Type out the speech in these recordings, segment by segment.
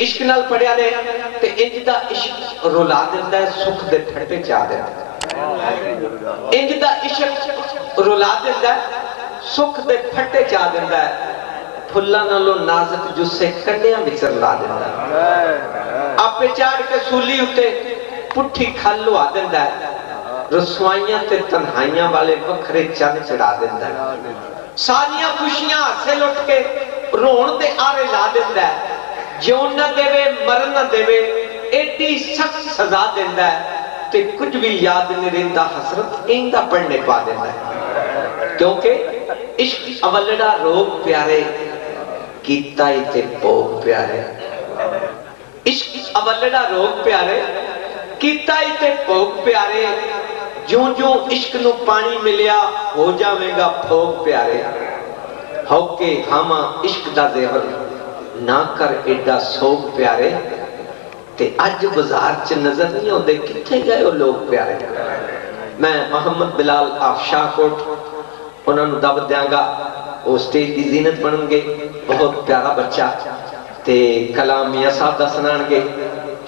इश्क नाल पढ़िया ने ते इंज दा इश्क रुला देंदा है, सुख दे फटे चा देंदा। इंज दा इश्क रुला देंदा है, सुख दे फटे चा देंदा है, फुल्लां नालों नाजुक जुस्से कंडियां विच ला देंदा है। आपे चाड़ के सूली उत्ते पुट्ठी खल लुआ देंदा है, रसवाइयां ते तन्हाइयां वाले वखरे चंद चढ़ा देंदा है। सारियां खुशियां हासे लुट के रोण दे आरे ला देंदा है, जिउण न देवे मरन न देवे एडी सख्त सजा देंदा है, ते कुछ भी याद नहीं रहिंदा, हसरत इंदा पढ़ने पा देंदा है। क्योंकि इश्क अवलड़ा रोग प्यारे कीता ही ते भोग प्यारे। इश्क अवलड़ा रोग प्यारे कीता ही ते भोग प्यारे। ज्यों ज्यों इश्क नू पानी मिलिया हो जावेगा भोग प्यारे। होके हामा इश्क दा ज़ेवर ना कर एडा सोग प्यारे। ते अज बाजार च नजर नहीं आते, किथे गए वो लोग प्यारे। मैं मोहम्मद बिलाल ऑफ शाहकोट उन्होंने दब देंगा, वो स्टेज की जीनत बननगे। बहुत प्यारा बच्चा ते कलाम मियां साहब दा सुनाणगे।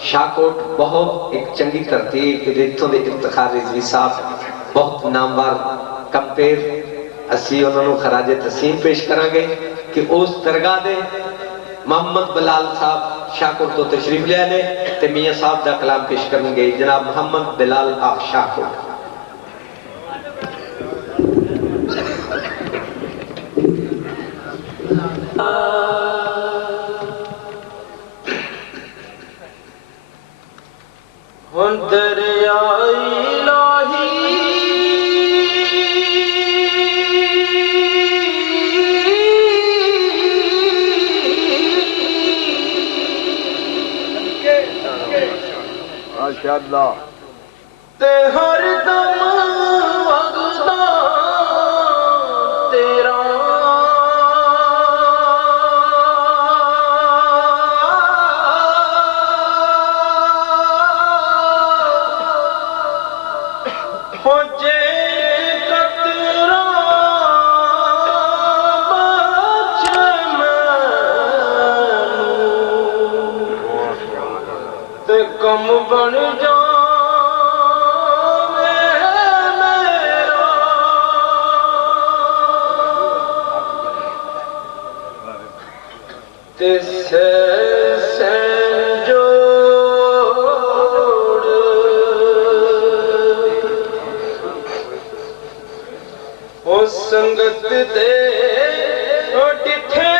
शाहकोट बहुत एक चंगी धरती, इत्थों के इफ्तिखार रिजवी साहब बहुत नामवर कंपेयर। असी उन्होंने खराजे तसीम पेश करांगे कि उस दरगाह दे मोहम्मद बिलाल साहब शाहकोट तो तशरीफ ले आए ते मियां साहब दा कलाम पेश करेंगे जनाब मोहम्मद बिलाल ऑफ शाहकोट। ते हर दम वगदा तेरा हो जे कतरा बचे मैनू ते कम बन जा संगत दे डिठे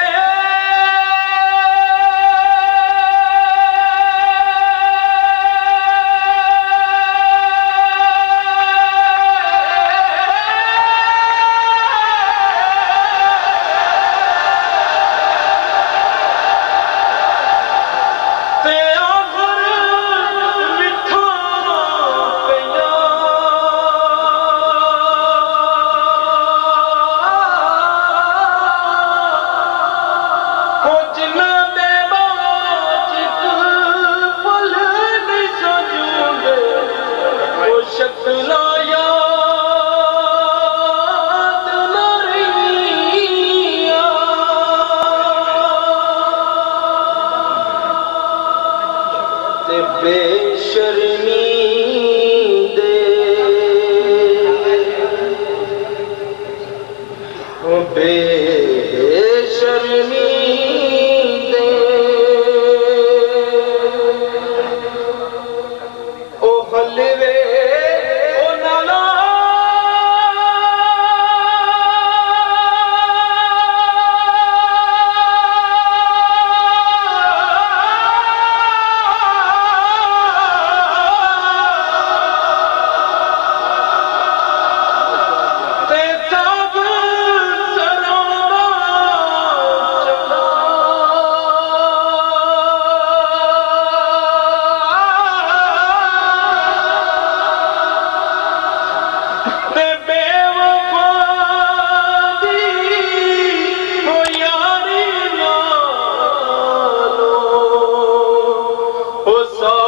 Oh,